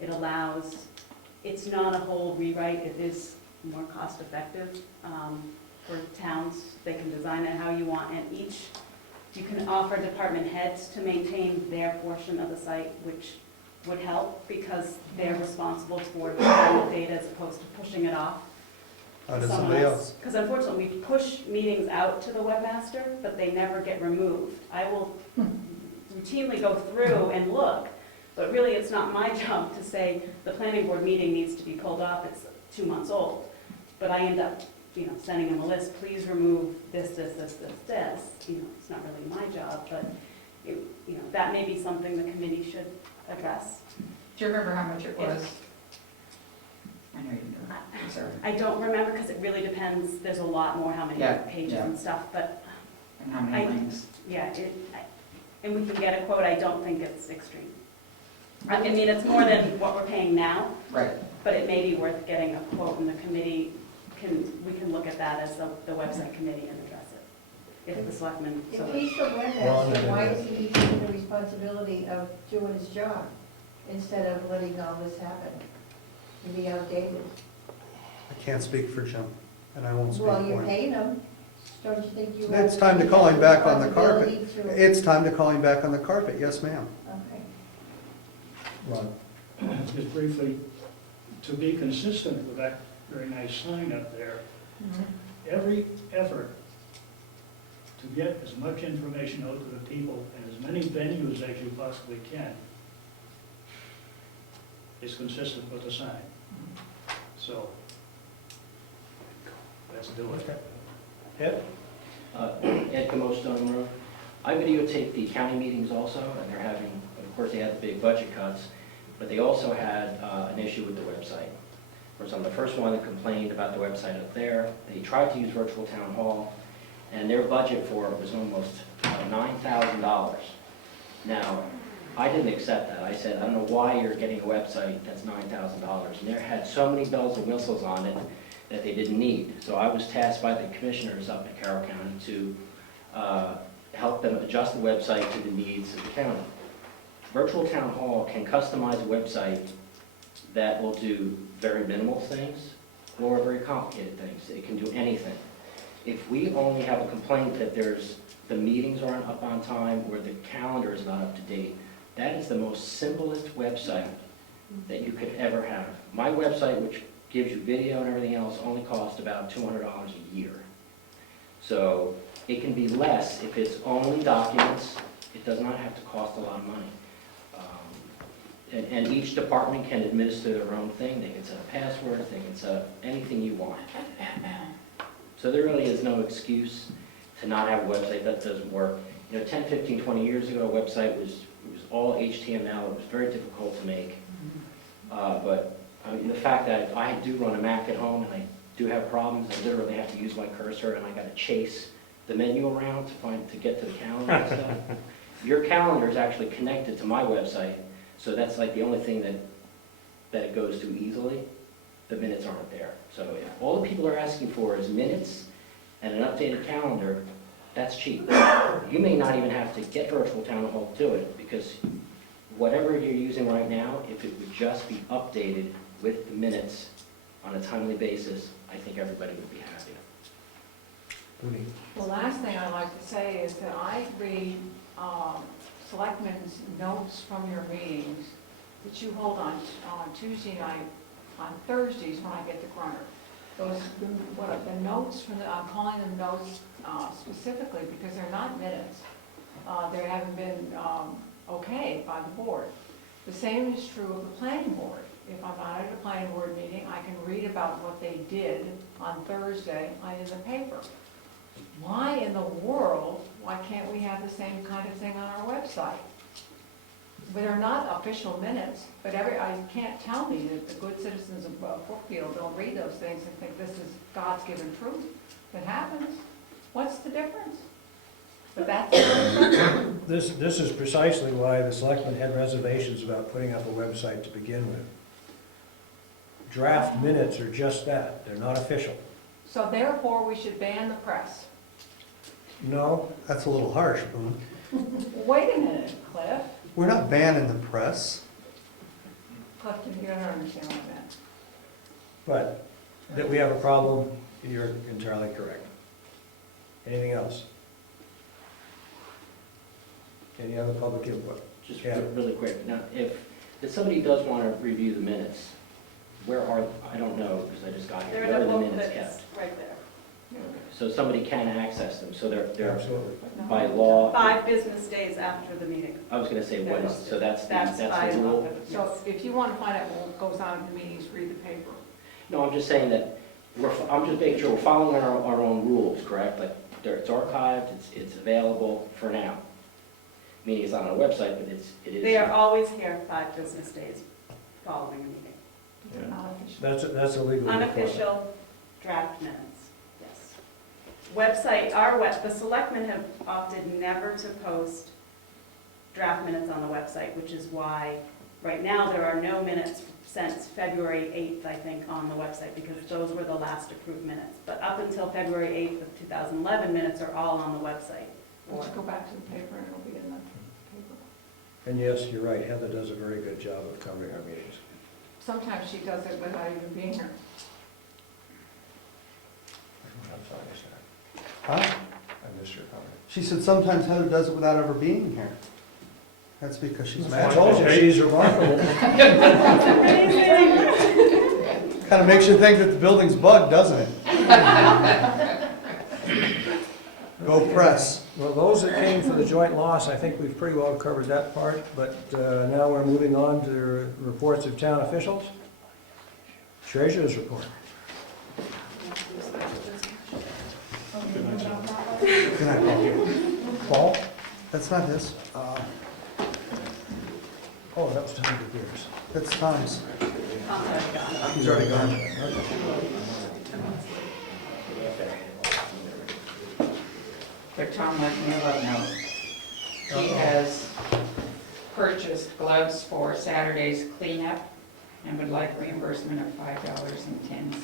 It allows, it's not a whole rewrite, it is more cost effective for towns. They can design it how you want, and you can offer department heads to maintain their portion of the site, which would help because they're responsible for the final data as opposed to pushing it off. How does somebody else? Because unfortunately, we push meetings out to the webmaster, but they never get removed. I will routinely go through and look, but really it's not my job to say the planning board meeting needs to be pulled off, it's 2 months old. But I end up, sending them a list, please remove this, this, this, this, this. It's not really my job, but, that may be something the committee should address. Do you remember how much it was? I know you don't. I'm sorry. I don't remember because it really depends, there's a lot more, how many Yeah, pages yeah. and stuff, but And how many links? yeah, and we can get a quote, I don't think it's extreme. I mean, it's more than what we're paying now, Right. but it may be worth getting a quote, and the committee we can look at that as the website committee and address it, if the selectmen so If wish. he's the webmaster, why is he taking the responsibility of doing his job instead of letting all this happen? It'd be outdated. I can't speak for Jim, and I won't speak Well, for you're him. paying him, don't you think you? It's time to call him back on the carpet. responsibility to- It's time to call him back on the carpet, yes, ma'am. Okay. Ron? Just briefly, to be consistent with that very nice sign up there, every effort to get as much information out to the people in as many venues as you possibly can is consistent with the sign. So, let's do it. Ed? Ed Camo, Stone Road. I videotape the county meetings also, and they're having, of course, they had the big budget cuts, but they also had an issue with the website. Of course, I'm the first one that complained about the website up there. They tried to use virtual town hall, and their budget for it was almost $9,000. Now, I didn't accept that. I said, I don't know why you're getting a website that's $9,000. And there had so many bells and whistles on it that they didn't need. So I was tasked by the commissioners up in Carroll County to help them adjust the website to the needs of the county. Virtual Town Hall can customize a website that will do very minimal things or very complicated things. It can do anything. If we only have a complaint that the meetings aren't up on time or the calendar is not up to date, that is the most simplest website that you could ever have. My website, which gives you video and everything else, only costs about $200 a year. So it can be less if it's only documents. It does not have to cost a lot of money. And each department can administer their own thing. They can set up passwords, they can set up anything you want. So there really is no excuse to not have a website that doesn't work. 10, 15, 20 years ago, a website was all HTML. It was very difficult to make. But I mean, the fact that I do run a Mac at home and I do have problems, I literally have to use my cursor and I got to chase the menu around to get to the calendar and stuff. Your calendar is actually connected to my website, so that's like the only thing that it goes to easily. The minutes aren't there. So if all the people are asking for is minutes and an updated calendar, that's cheap. You may not even have to get Virtual Town Hall to do it, because whatever you're using right now, if it would just be updated with the minutes on a timely basis, I think everybody would be happy. The last thing I'd like to say is that I read selectmen's notes from your meetings that you hold on Tuesday night, on Thursdays when I get to Grunner. Those, the notes from I'm calling them notes specifically because they're not minutes. They haven't been okayed by the board. The same is true of the planning board. If I'm not at a planning board meeting, I can read about what they did on Thursday in the paper. Why in the world, why can't we have the same kind of thing on our website? But they're not official minutes, but I can't tell me that the good citizens of Brookfield don't read those things and think this is God's given truth. That happens. What's the difference? But that's This is precisely why the selectmen had reservations about putting up a website to begin with. Draft minutes are just that, they're not official. So therefore, we should ban the press. No, That's a little harsh, Boone. Wait a minute, Cliff. We're not banning the press. tough to, you don't understand what I meant. But that we have a problem, you're entirely correct. Anything else? Any other public input? Just Yeah. really quick, now, if somebody does want to review the minutes, where are, I don't know, because I just got here, They're where in are the the book minutes that's kept? right there. So somebody can access them, so they're Absolutely. by law, 5 business days after the meeting. I was gonna say what is, so that's That's the by rule? law. So if you want to find out what goes on in the meetings, read the paper. No, I'm just saying that, I'm just making sure we're following our own rules, correct? Like, it's archived, it's available for now. Meaning it's not on our website, but it is. They are always here 5 business days following a meeting. They're not official. That's a legal requirement. Unofficial draft minutes, yes. Website, the selectmen have opted never to post draft minutes on the website, which is why, right now, there are no minutes since February 8th, I think, on the website, because those were the last approved minutes. But up until February 8th of 2011, minutes are all on the website. But you go back to the paper and it'll be in the paper. And yes, you're right, Heather does a very good job of covering our meetings. Sometimes she does it without even being here. I'm sorry, sir. Huh? I missed your comment. She said sometimes Heather does it without ever being here. That's because she's I mad. told you, she's remarkable. Kind of makes you think that the building's bugged, doesn't it? Go press. Well, those that came for the joint loss, I think we've pretty well covered that part, but now we're moving on to reports of town officials. Treasurer's report. Good night, Paul. Paul? That's not his. Oh, that was Tom DeGears. That's Tom's. Tom's already gone. He's already gone. But Tom let me know. He has purchased gloves for Saturday's cleanup and would like reimbursement of $5.10.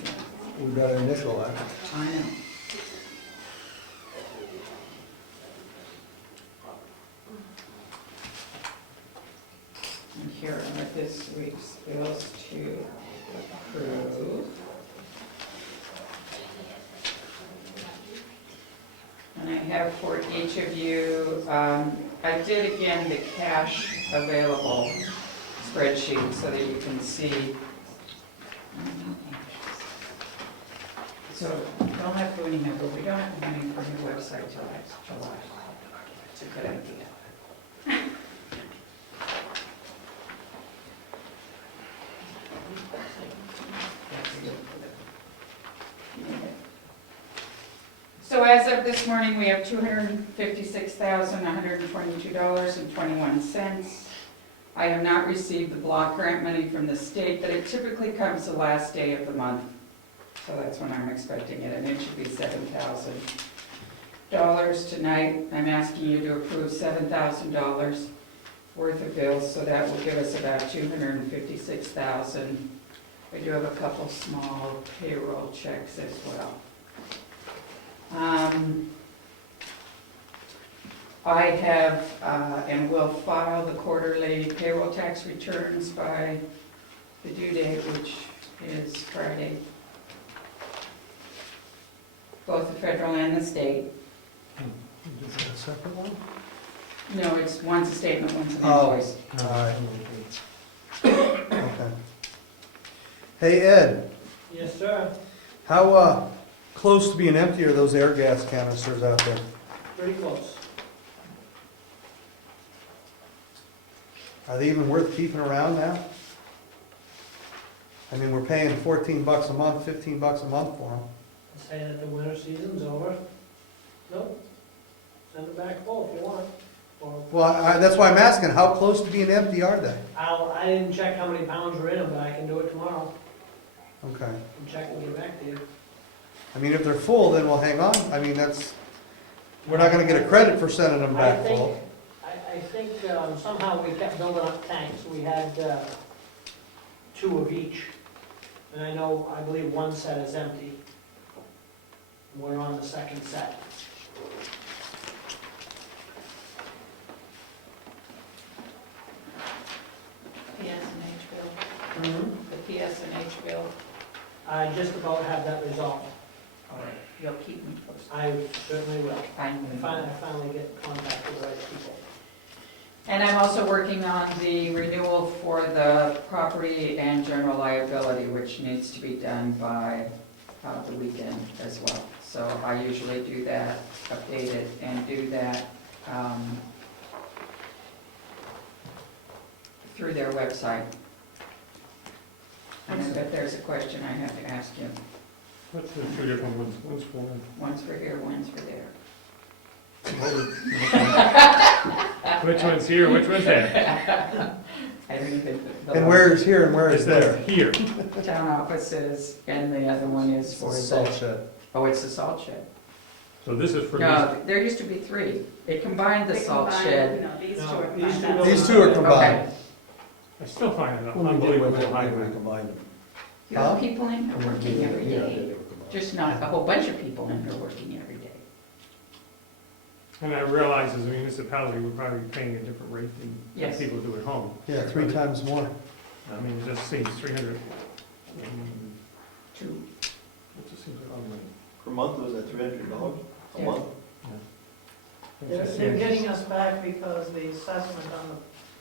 We've got an initial on it. I know. And here are this week's bills to approve. And I have for each of you, I did again the cash available spreadsheet so that you can see. So don't have to anymore, but we don't have money for the website till next July. It's a good idea. So as of this morning, we have $256,122.21. I have not received the block grant money from the state, but it typically comes the last day of the month. So that's when I'm expecting it, and it should be $7,000 tonight. I'm asking you to approve $7,000 worth of bills, so that will give us about $256,000. I do have a couple small payroll checks as well. I have and will file the quarterly payroll tax returns by the due date, which is Friday. Both the federal and the state. Is that a separate one? No, it's, one's a statement, one's an Oh. invoice. All right. Okay. Hey, Ed, Yes, sir. how close to being empty are those air gas canisters out there? Pretty close. Are they even worth keeping around now? I mean, we're paying $14 a month, $15 a month for them. Say that the winter season's over. Nope. Send it back full if you want. Or Well, that's why I'm asking, how close to being empty are they? I didn't check how many pounds were in them, but I can do it tomorrow. Okay. And check and get back to you. I mean, if they're full, then we'll hang on. I mean, we're not gonna get a credit for sending them back full. I think somehow we kept building up tanks. We had 2 of each. And I believe one set is empty. We're on the second set. BSM bill. the PSNH bill? I just about have that resolved. All right, you'll keep me posted. I certainly will. I Finally. finally get in contact with the right people. And I'm also working on the renewal for the property and general liability, which needs to be done by the weekend as well. So I usually do that, update it, and do that through their website. And I bet there's a question I have to ask you. What's the two different ones? One's for One's for here, one's for there. which one's here, which one's there? I don't even. And where is here and where is Is that there? here? Town offices, and the other one is It's for a the. salt shed. Oh, it's the salt shed. So this is for these. No, there used to be three. It combined the They salt combine- shed. No, these two No, are these two combined. don't. These two are combined. Okay. I still find it When we did with unbelievable high it, we rent. combined them. You have Huh? people in there working every Yeah, day, they were combined. just not a whole bunch of people in there working every day. And I realize as a municipality, we're probably paying a different rate than Yes. people do at home. Yeah, 3 times more. I mean, it just seems 300, Two. it just seems like a lot of money. Per month, was that $300 a Yeah. month? It They're just they're seems- getting us back because the assessment on the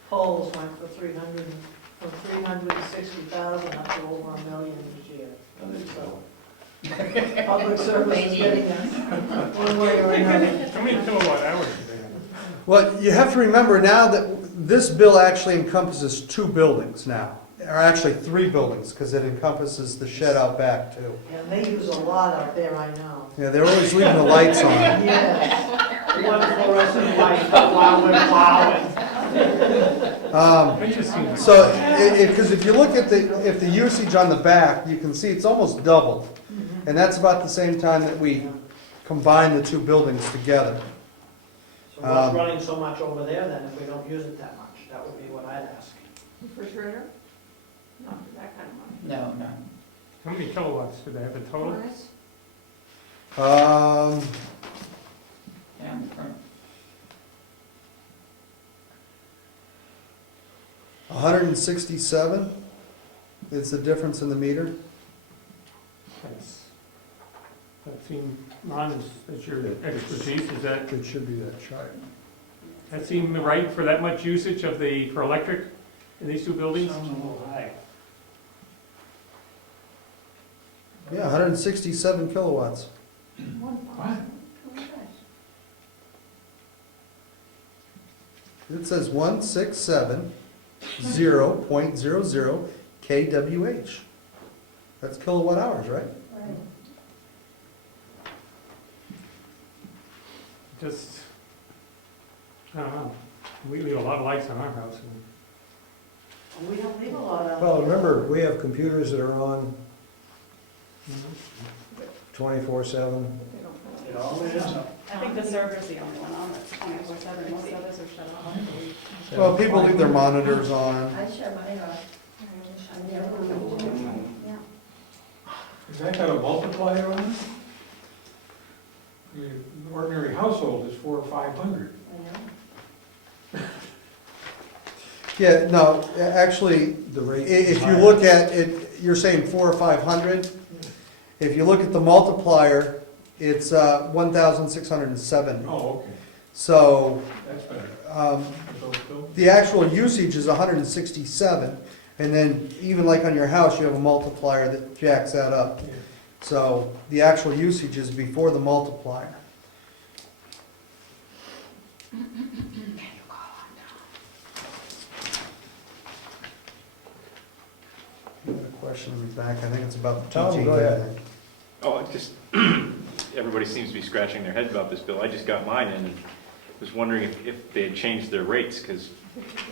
polls went from 360,000 up to over $1 million this year. So, public service is getting us one way or another. How many kilowatt hours do they have? Well, you have to remember now that this bill actually encompasses 2 buildings now, or actually 3 buildings, because it encompasses the shed out back too. And they use a lot out there, I know. Yeah, they're always leaving the lights on. Yes. One fluorescent light while we're plowing. It just seems. So, because if you look at the usage on the back, you can see it's almost doubled. And that's about the same time that we combine the 2 buildings together. So what's running so much over there then, if we don't use it that much? That would be what I'd ask. Refrigerator? Not for that kind of money. No, no. How many kilowatts do they have in total? Furnace? Down front. 167 is the difference in the meter. That seems, Ron, is your expertise, is that, It should be that chart. that seem right for that much usage for electric in these 2 buildings? Sounds a little high. Yeah, 167 kilowatts. What? It says 167.0.00 kWh. That's kilowatt hours, right? Right. Just, I don't know, we leave a lot of lights on our house. And We don't leave a lot out. Well, remember, we have computers that are on 24/7. It all is. I think the server's the only one on that's 24/7, most others are shut off. Well, people leave their monitors on. I shut mine off. I never do. Yeah. Has that got a multiplier on it? I mean, an ordinary household is 400 or 500. I know. Yeah, no, actually, The rate. if you look at it, you're saying 400 or 500. If you look at the multiplier, it's 1,607. Oh, okay, So that's better. um, So still- the actual usage is 167, and then even like on your house, you have a multiplier that jacks that up. yeah. So the actual usage is before the multiplier. You had a question in the back, I think it's about the Tom, PG. go ahead. Oh, it just, everybody seems to be scratching their heads about this bill. I just got mine and was wondering if they had changed their rates, because,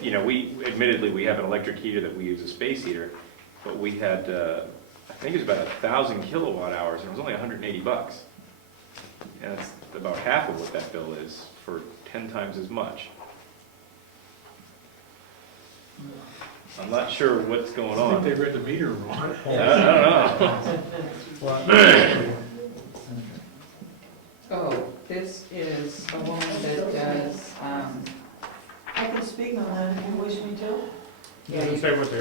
you know, admittedly, we have an electric heater that we use, a space heater, but we had, I think it was about 1,000 kilowatt hours, and it was only $180. And it's about half of what that bill is, for 10 times as much. I'm not sure what's going I on. think they read the meter wrong. I don't know. Oh, this is a woman that does, I can speak on that if you wish me to. Doesn't say what they